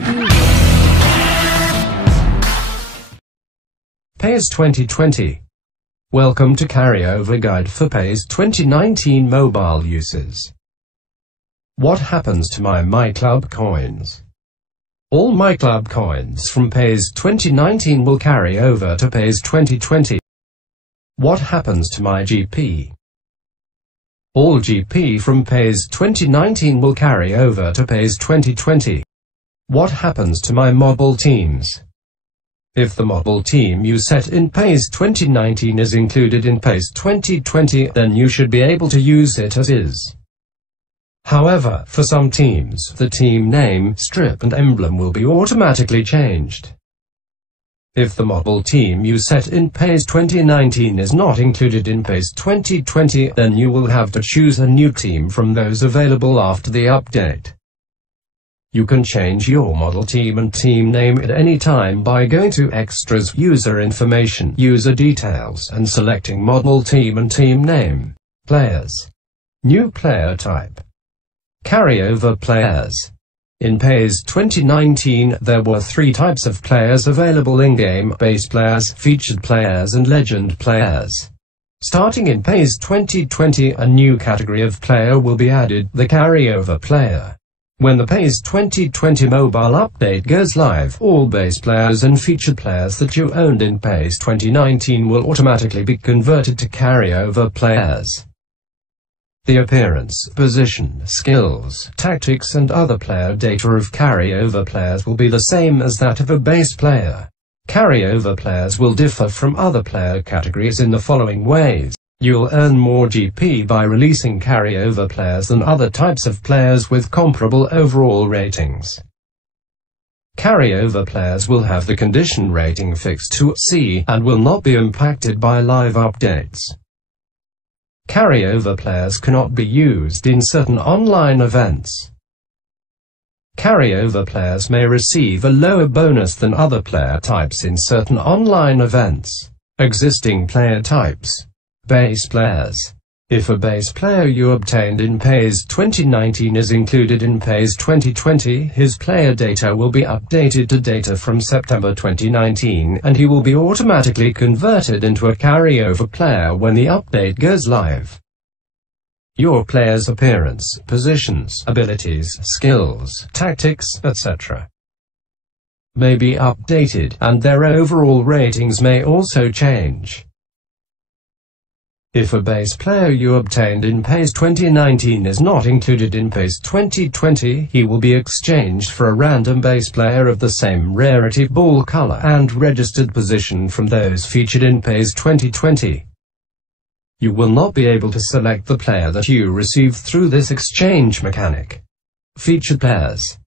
debut. PES 2020. Welcome to Carryover Guide for PES 2019 mobile uses. What happens to my club coins? All my club coins from PES 2019 will carry over to PES 2020. What happens to my GP? All GP from PES 2019 will carry over to PES 2020. What happens to my mobile teams? If the mobile team you set in PES 2019 is included in PES 2020, then you should be able to use it as is. However, for some teams, the team name, strip and emblem will be automatically changed. If the mobile team you set in PES 2019 is not included in PES 2020, then you will have to choose a new team from those available after the update. You can change your model team and team name at any time by going to Extras, User Information, User Details, and selecting Model Team and Team Name. Players. New player type. Carryover players. In PES 2019, there were 3 types of players available in-game: base players, featured players, and legend players. Starting in PES 2020, a new category of player will be added, the carryover player. When the PES 2020 mobile update goes live, all base players and featured players that you owned in PES 2019 will automatically be converted to carryover players. The appearance, position, skills, tactics and other player data of carryover players will be the same as that of a base player. Carryover players will differ from other player categories in the following ways. You'll earn more GP by releasing carryover players than other types of players with comparable overall ratings. Carryover players will have the condition rating fixed to C and will not be impacted by live updates. Carryover players cannot be used in certain online events. Carryover players may receive a lower bonus than other player types in certain online events. Existing player types. Base players. If a base player you obtained in PES 2019 is included in PES 2020, his player data will be updated to data from September 2019, and he will be automatically converted into a carryover player when the update goes live. Your player's appearance, positions, abilities, skills, tactics, etc. may be updated, and their overall ratings may also change. If a base player you obtained in PES 2019 is not included in PES 2020, he will be exchanged for a random base player of the same rarity, ball color, and registered position from those featured in PES 2020. You will not be able to select the player that you received through this exchange mechanic. Featured players.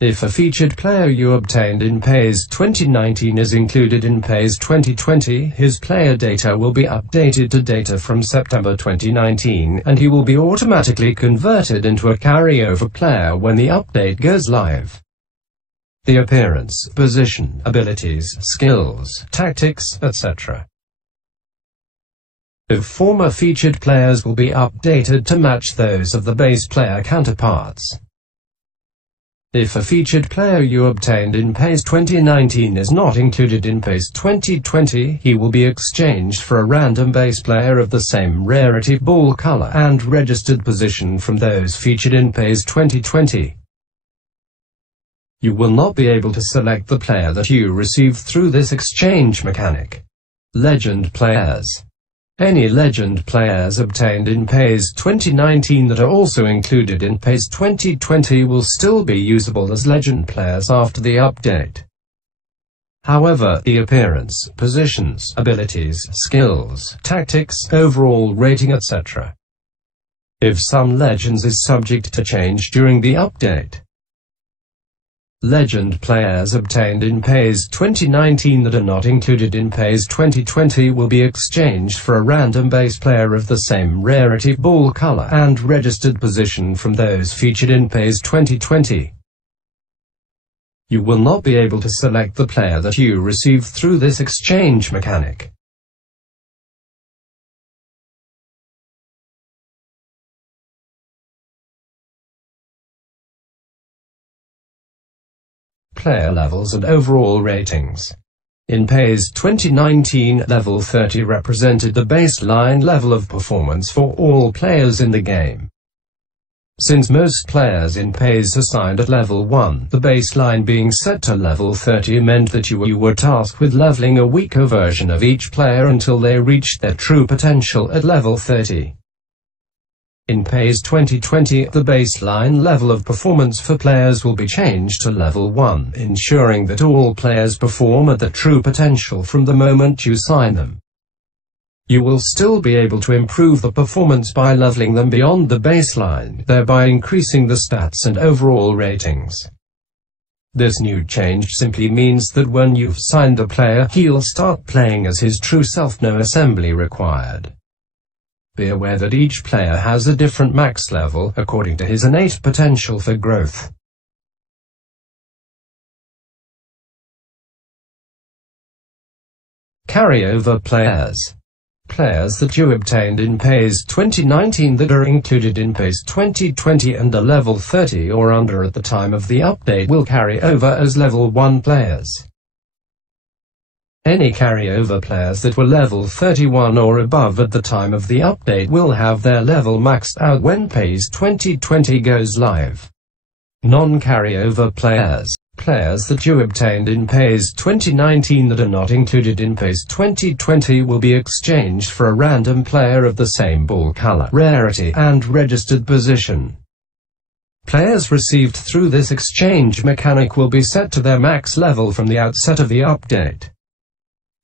If a featured player you obtained in PES 2019 is included in PES 2020, his player data will be updated to data from September 2019, and he will be automatically converted into a carryover player when the update goes live. The appearance, position, abilities, skills, tactics, etc. If former featured players will be updated to match those of the base player counterparts. If a featured player you obtained in PES 2019 is not included in PES 2020, he will be exchanged for a random base player of the same rarity, ball color, and registered position from those featured in PES 2020. You will not be able to select the player that you received through this exchange mechanic. Legend players. Any legend players obtained in PES 2019 that are also included in PES 2020 will still be usable as legend players after the update. However, the appearance, positions, abilities, skills, tactics, overall rating, etc. if some legends is subject to change during the update. Legend players obtained in PES 2019 that are not included in PES 2020 will be exchanged for a random base player of the same rarity, ball color, and registered position from those featured in PES 2020. You will not be able to select the player that you received through this exchange mechanic. player levels and overall ratings. In PES 2019, level 30 represented the baseline level of performance for all players in the game. Since most players in PES are signed at level 1, the baseline being set to level 30 meant that you were tasked with leveling a weaker version of each player until they reached their true potential at level 30. In PES 2020, the baseline level of performance for players will be changed to level 1, ensuring that all players perform at their true potential from the moment you sign them. You will still be able to improve the performance by leveling them beyond the baseline, thereby increasing the stats and overall ratings. This new change simply means that when you've signed the player, he'll start playing as his true self, no assembly required. Be aware that each player has a different max level, according to his innate potential for growth. Carryover players. Players that you obtained in PES 2019 that are included in PES 2020 and are level 30 or under at the time of the update will carry over as level 1 players. Any carryover players that were level 31 or above at the time of the update will have their level maxed out when PES 2020 goes live. Non-carryover players. Players that you obtained in PES 2019 that are not included in PES 2020 will be exchanged for a random player of the same ball color, rarity, and registered position. Players received through this exchange mechanic will be set to their max level from the outset of the update.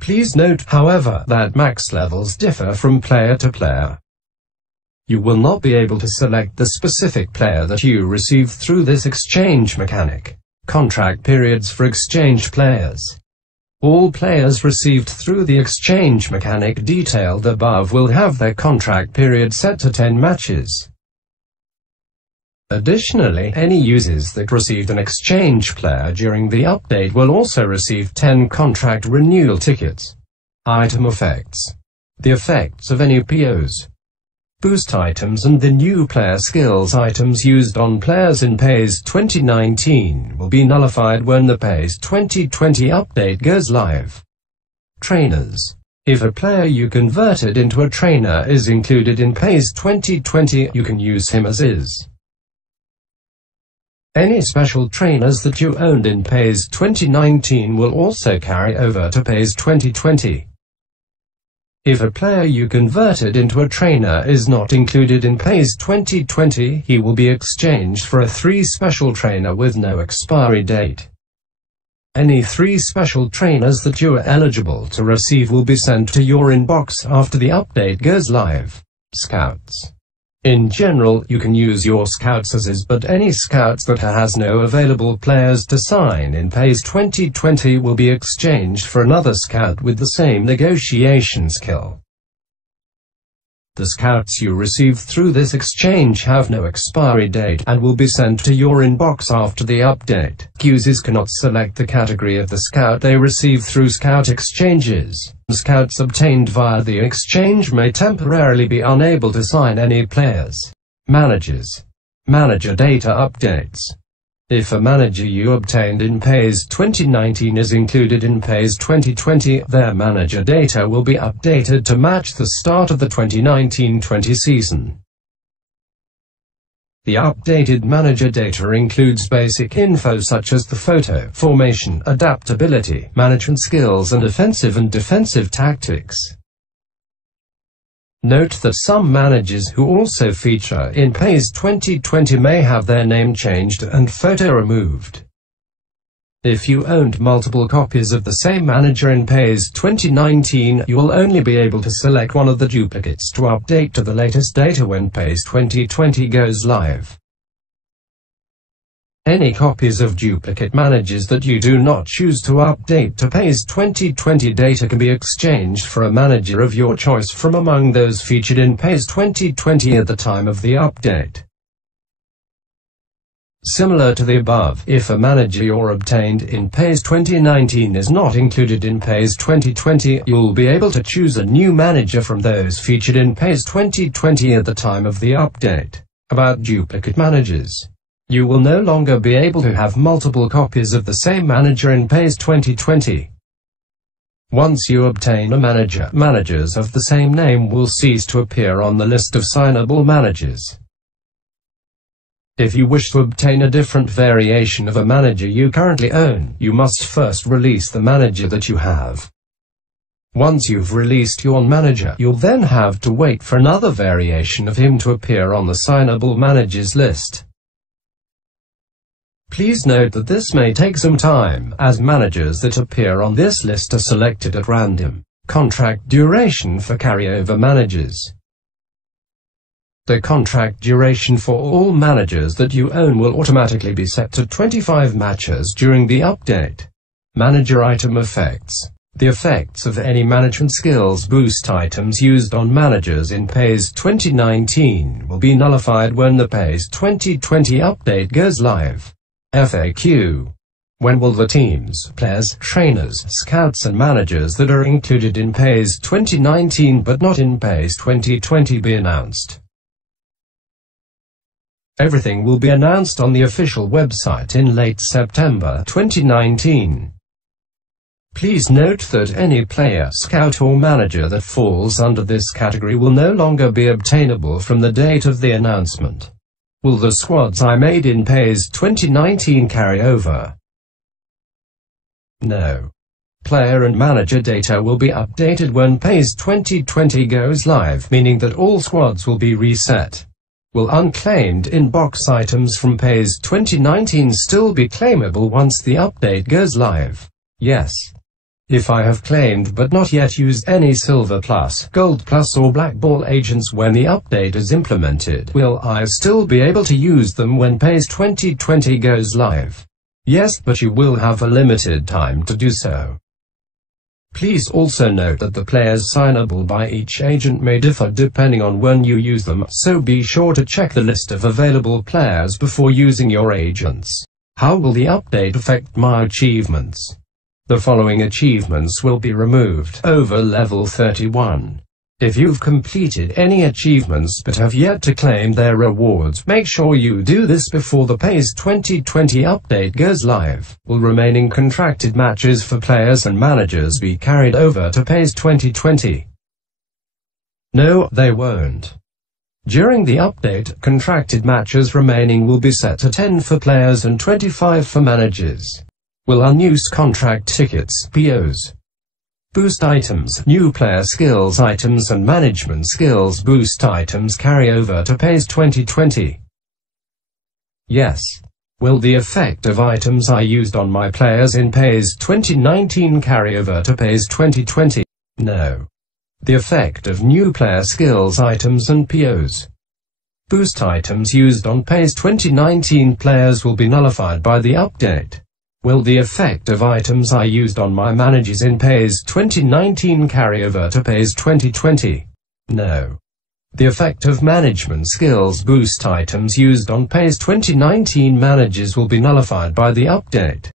Please note, however, that max levels differ from player to player. You will not be able to select the specific player that you received through this exchange mechanic. Contract periods for exchange players. All players received through the exchange mechanic detailed above will have their contract period set to 10 matches. Additionally, any users that received an exchange player during the update will also receive 10 contract renewal tickets. Item effects. The effects of any POs, boost items and the new player skills items used on players in PES 2019 will be nullified when the PES 2020 update goes live. Trainers. If a player you converted into a trainer is included in PES 2020, you can use him as is. Any special trainers that you owned in PES 2019 will also carry over to PES 2020. If a player you converted into a trainer is not included in PES 2020, he will be exchanged for a 3 special trainer with no expiry date. Any 3 special trainers that you are eligible to receive will be sent to your inbox after the update goes live. Scouts. In general, you can use your scouts as is, but any scouts that has no available players to sign in PES 2020 will be exchanged for another scout with the same negotiation skill. The scouts you receive through this exchange have no expiry date and will be sent to your inbox after the update. Users cannot select the category of the scout they receive through scout exchanges. Scouts obtained via the exchange may temporarily be unable to sign any players. Managers. Manager data updates. If a manager you obtained in PES 2019 is included in PES 2020, their manager data will be updated to match the start of the 2019-20 season. The updated manager data includes basic info such as the photo, formation, adaptability, management skills and offensive and defensive tactics. Note that some managers who also feature in PES 2020 may have their name changed and photo removed. If you owned multiple copies of the same manager in PES 2019, you will only be able to select one of the duplicates to update to the latest data when PES 2020 goes live. Any copies of duplicate managers that you do not choose to update to PES 2020 data can be exchanged for a manager of your choice from among those featured in PES 2020 at the time of the update. Similar to the above, if a manager you obtained in PES 2019 is not included in PES 2020, you'll be able to choose a new manager from those featured in PES 2020 at the time of the update. About duplicate managers. You will no longer be able to have multiple copies of the same manager in PES 2020. Once you obtain a manager, managers of the same name will cease to appear on the list of signable managers. If you wish to obtain a different variation of a manager you currently own, you must first release the manager that you have. Once you've released your manager, you'll then have to wait for another variation of him to appear on the signable managers list. Please note that this may take some time, as managers that appear on this list are selected at random. Contract duration for carryover managers. The contract duration for all managers that you own will automatically be set to 25 matches during the update. Manager item effects. The effects of any management skills boost items used on managers in PES 2019 will be nullified when the PES 2020 update goes live. FAQ. When will the teams, players, trainers, scouts and managers that are included in PES 2019 but not in PES 2020 be announced? Everything will be announced on the official website in late September 2019. Please note that any player, scout or manager that falls under this category will no longer be obtainable from the date of the announcement. Will the squads I made in PES 2019 carry over? No. Player and manager data will be updated when PES 2020 goes live, meaning that all squads will be reset. Will unclaimed in-box items from PES 2019 still be claimable once the update goes live? Yes. If I have claimed but not yet used any Silver Plus, Gold Plus or Black Ball agents when the update is implemented, will I still be able to use them when PES 2020 goes live? Yes, but you will have a limited time to do so. Please also note that the players signable by each agent may differ depending on when you use them, so be sure to check the list of available players before using your agents. How will the update affect my achievements? The following achievements will be removed over level 31. If you've completed any achievements but have yet to claim their rewards, make sure you do this before the PES 2020 update goes live. Will remaining contracted matches for players and managers be carried over to PES 2020? No, they won't. During the update, contracted matches remaining will be set to 10 for players and 25 for managers. Will unused contract tickets, POs, boost items, new player skills items and management skills boost items carry over to PES 2020? Yes. Will the effect of items I used on my players in PES 2019 carry over to PES 2020? No. The effect of new player skills items and POs, boost items used on PES 2019 players will be nullified by the update. Will the effect of items I used on my managers in PES 2019 carry over to PES 2020? No. The effect of management skills boost items used on PES 2019 managers will be nullified by the update.